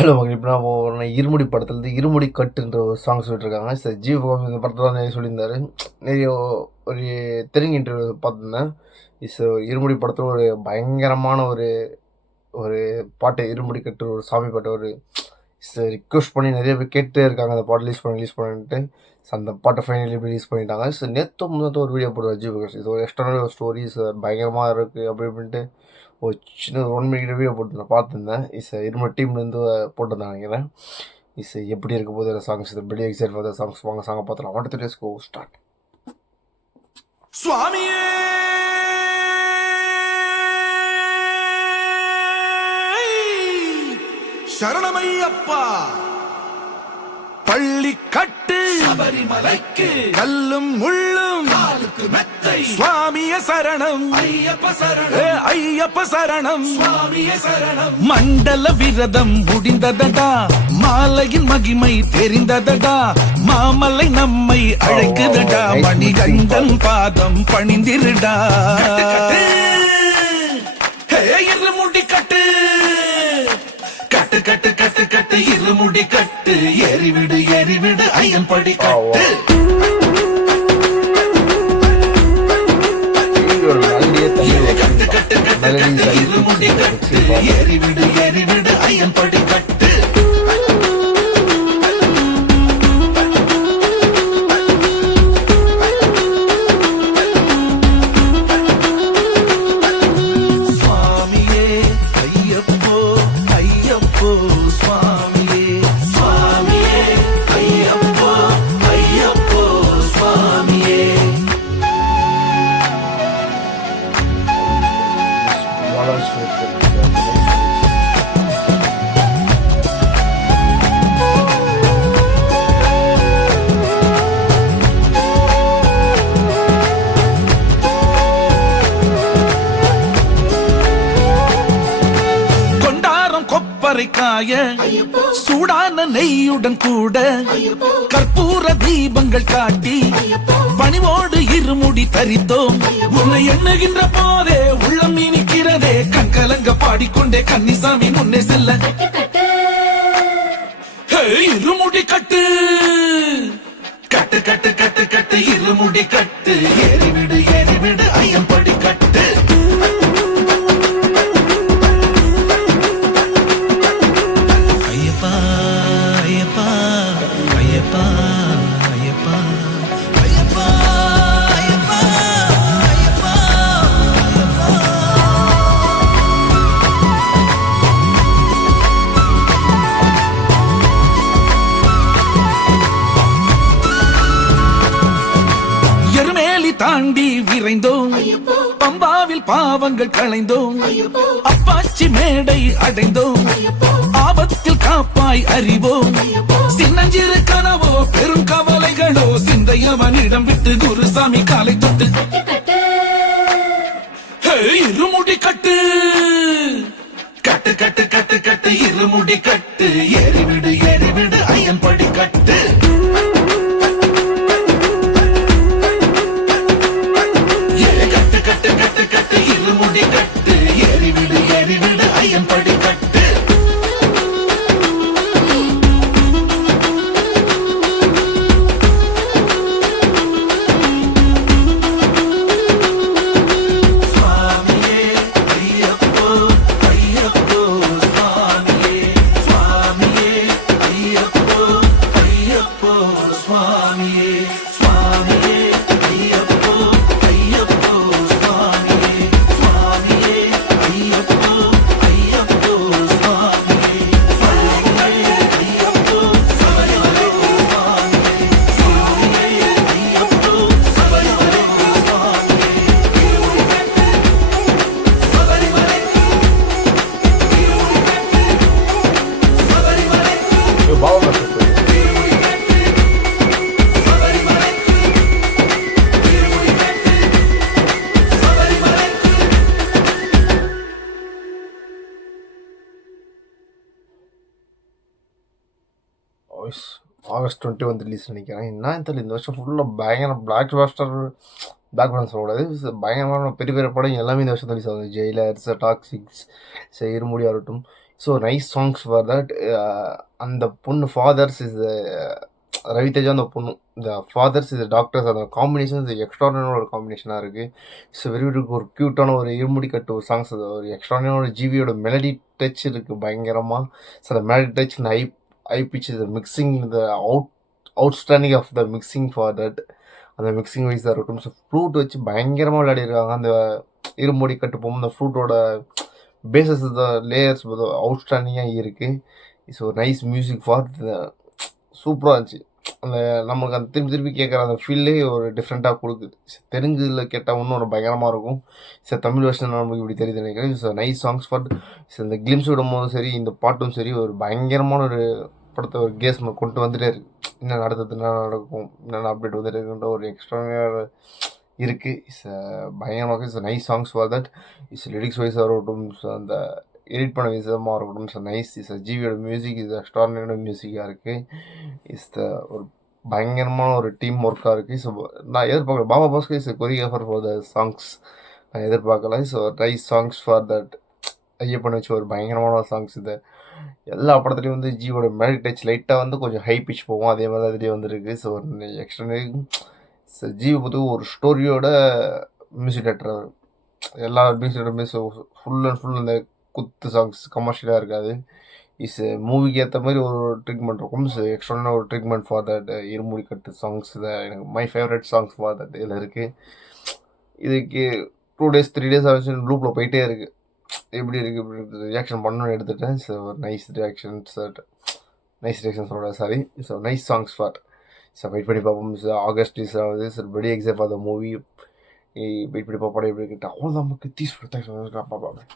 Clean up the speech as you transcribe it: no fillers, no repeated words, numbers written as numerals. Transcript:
Hello மக்களே! இப்ப நான் ஒரு இருமுடி படத்துலருந்து "இருமுடி கட்டுன்ற" ஒரு சாங் சொல்லிட்டுருக்காங்க. ஜீவ் இந்த படத்துல தான் நெறைய சொல்லியிருந்தாரு. நெறைய ஒரு தெலுங்கு இன்டர்வியூ பார்த்துருந்தேன். இருமுடி படத்துல ஒரு பயங்கரமான ஒரு ஒரு பாட்டு "இருமுடி கட்டு" ஒரு சாமி பாட்டு ஒரு ரிக்வெஸ்ட் பண்ணி நெறைய பேர் கேட்டுட்டே இருக்காங்க. அந்த பாட்டு ரிலீஸ் பண்ணுன்ட்டு. அந்த பாட்ட ஃபைனலி ரிலீஸ் பண்ணிட்டாங்க. நேத்தோ முந்தானத்தோ ஒரு வீடியோ போட்டாரு அஜீவ் பிரகாஷ். இது ஒரு எக்ஸ்ட்ரானரி ஒரு ஸ்டோரிஸ் பயங்கரமா இருக்கு அப்படி இப்படின்ட்டு ஒரு சின்ன 1 மினிட் வீடியோ போட்டு நான் பார்த்துருந்தேன். இருமல் டீம்லேருந்து போட்டிருந்தாங்க நினைக்கிறேன். எப்படி இருக்க போகுது அந்த songs very excite for the songs. வாங்க சாங்கை பார்த்துலாம். 1 2 3 கோ ஸ்டார்ட். சுவாமியே சரணமையப்பா பள்ளி கட்டு சபரிமலைக்கு கல்லும் முள்ளும் காலுக்கு மெத்தை சுவாமிய சரணம் ஐயப்ப சரணம் ஐயப்ப சரணம் சுவாமிய சரணம் மண்டல விரதம் முடிந்ததடா மாலையின் மகிமை தெரிந்ததடா மாமலை நம்மை அழைக்குதடா மணிகண்டன் பாதம் பணிந்திருடா இருமுடி கட்டு கட்டு கட்டு கட்டு கட்டு இருமுடி கட்டு எரிவிடு எரிவிடு ஐயன்படி கட்டு கட்டு கட்டு கட்டு கட்டு இருமுடி கட்டு எரிவிடு எரிவிடு ஐயன்படி கட்டு காய சூடான நெய்யுடன் கூட கற்பூர தீபங்கள் காட்டி பணிவோடு இருமுடி தரித்தோம் உன்னை எண்ணுகின்ற போதே உள்ளம் இனிக்கிறதே கண்கலங்க பாடிக்கொண்டே கன்னிசாமி முன்னே செல்ல இருமுடி கட்டு கட்டு கட்டு கட்டு கட்டு இருமுடி கட்டு எரிவிடு எரிவிடு ஐயம்படி கட்டு தாண்டி விரைந்தோம் பம்பாவில் பாவங்கள் களைந்தோம் அப்பாச்சி மேடை அடைந்தோம் ஆபத்தில் காப்பாய் அறிவோம் சின்னஞ்சிறு கனவோ பெரும் கவலைகளோ சிந்தையவனிடம் விட்டு குருசாமி காலை தொட்டு இருமுடி கட்டு கட்டு கட்டு கட்டு கட்டு இருமுடி கட்டு எரிவிடு எரிவிடு ஐயன்படி கட்டு இருமுடி கட்டு எரிவிடு எரிவிடு ஐயன்படி கட்டு சுவாமியே ஐயப்போ ஐயப்போ சுவாமியே சுவாமியே ஐயப்போ ஐயப்போ சுவாமியே சுவாமியே ஐயப்போ ஐயப்போ ஆகஸ்ட் 21 ரிலீஸ் நினைக்கிறேன். என்ன தெரியல இந்த வருஷம் ஃபுல்லாக பயங்கர பிளாக் பேக்ரவுண்ட் சொல்லக்கூடாது. பயங்கரமான பெரிய பெரிய படம் எல்லாமே இந்த வருஷம் ரிலீஸ் ஆகுது. ஜெயிலர், டாக்ஸிக்ஸ், இருமுடியாக இருக்கட்டும். So nice songs for that. அந்த பொண்ணு ஃபாதர்ஸ் இஸ் ரவிதேஜா அந்த பொண்ணு, இந்த ஃபாதர்ஸ் இது டாக்டர்ஸ், அந்த காம்பினேஷன் இது எக்ஸ்ட்ரானரியான ஒரு காம்பினேஷனாக இருக்குது. இட்ஸ் வெரி வெரி ஒரு க்யூட்டான ஒரு இருமுடி கட்டு ஒரு சாங்ஸ், அது ஒரு எக்ஸ்ட்ரானரியான ஒரு ஜிவியோட மெலடி டச் இருக்குது பயங்கரமாக. ஸோ அந்த மெலடி டச், இந்த ஐ பிச், இந்த மிக்சிங், இந்த outstanding of the mixing for that. அந்த மிக்சிங் வைஸாக இருக்கட்டும். ஸோ ஃப்ளூட் வச்சு பயங்கரமாக விளையாடிருக்காங்க. அந்த இருமுடி கட்டு போகும் அந்த ஃப்ளூட்டோட பேசஸ், த லேயர்ஸ் அவுட்ஸ்டாண்டிங்காக இருக்குது. இட்ஸ் ஒரு நைஸ் மியூசிக் ஃபார் சூப்பராக இருந்துச்சு. அந்த நம்மளுக்கு அந்த திருப்பி திருப்பி கேட்குற அந்த ஃபீல்லே ஒரு டிஃப்ரெண்ட்டாக கொடுக்குது. தெலுங்குல கேட்டால் இன்னும் ஒரு பயங்கரமாக இருக்கும். சார் தமிழ் வருஷன் நமக்கு இப்படி தெரியுது நினைக்கிறேன். So nice songs for. இந்த கிளிம்ஸ் விடும்போதும் சரி, இந்த பாட்டும் சரி, ஒரு பயங்கரமான ஒரு படத்தை ஒரு கேஸ் கொண்டு வந்துட்டே இருக்கு. என்ன அடுத்தது என்ன நடக்கும், என்னென்ன அப்டேட் வந்துட்டு இருக்குன்ற ஒரு எக்ஸ்ட்ரானியாக இருக்குது. இட்ஸ் பயங்கரமாக. It's nice songs for that. It's lyrics வைஸாக இருக்கட்டும், ஸோ அந்த எடிட் பண்ண விதமாக இருக்கட்டும். So nice. இஸ் ஜிவியோட மியூசிக் இஸ் எக்ஸ்ட்ரானியான மியூசிக்காக இருக்குது. இஸ் ஒரு பயங்கரமான ஒரு டீம் ஒர்க்காக இருக்குது. ஸோ நான் எதிர்பார்க்கல, Baba Bhaskar is choreographer for the songs, நான் எதிர்பார்க்கல. So nice songs for that. Ayyappan வச்சு ஒரு பயங்கரமான சாங்ஸ். இது எல்லா படத்துலையும் வந்து ஜியோட மெலடி டச் லைட்டாக வந்து கொஞ்சம் ஹை பிச் போகும், அதே மாதிரி அதுலேயே வந்துருக்கு. ஸோ எக்ஸ்ட்ரா ஜிவி பொறுத்து ஒரு ஸ்டோரியோட மியூசிக் டேரக்டர் அவர். எல்லா மியூசிக் டேரக்டருமே ஃபுல் அண்ட் ஃபுல் அந்த குத்து சாங்ஸ் கமர்ஷியலாக இருக்காது. இஸ் மூவிக்கு ஏற்ற மாதிரி ஒரு ட்ரீட்மெண்ட் இருக்கும். ஸோ எக்ஸ்ட்ரான ஒரு ட்ரீட்மெண்ட் ஃபார் தட். இருமுடி கட்டு சாங்ஸ் தான் எனக்கு my favourite songs for that இதில் இருக்குது. இதுக்கு 2 days 3 days ஆச்சு லூப்பில் போயிட்டே இருக்குது. எப்படி இருக்குது இப்படி ரியாக்ஷன் பண்ணணும்னு எடுத்துட்டேன். ஸோ நைஸ் ரியாக்ஷன்ஸ், நைஸ் ரியாக்ஷன்ஸோட sorry. So nice songs for. So wait பண்ணி பார்ப்போம். ஸோ ஆகஸ்ட் ரிலீஸ் ஆகுது. So very excite for the movie. Wait பண்ணி பார்ப்போம் எப்படி இருக்குது. அவ்வளோ நமக்கு தீஸ் பார்ப்பேன்.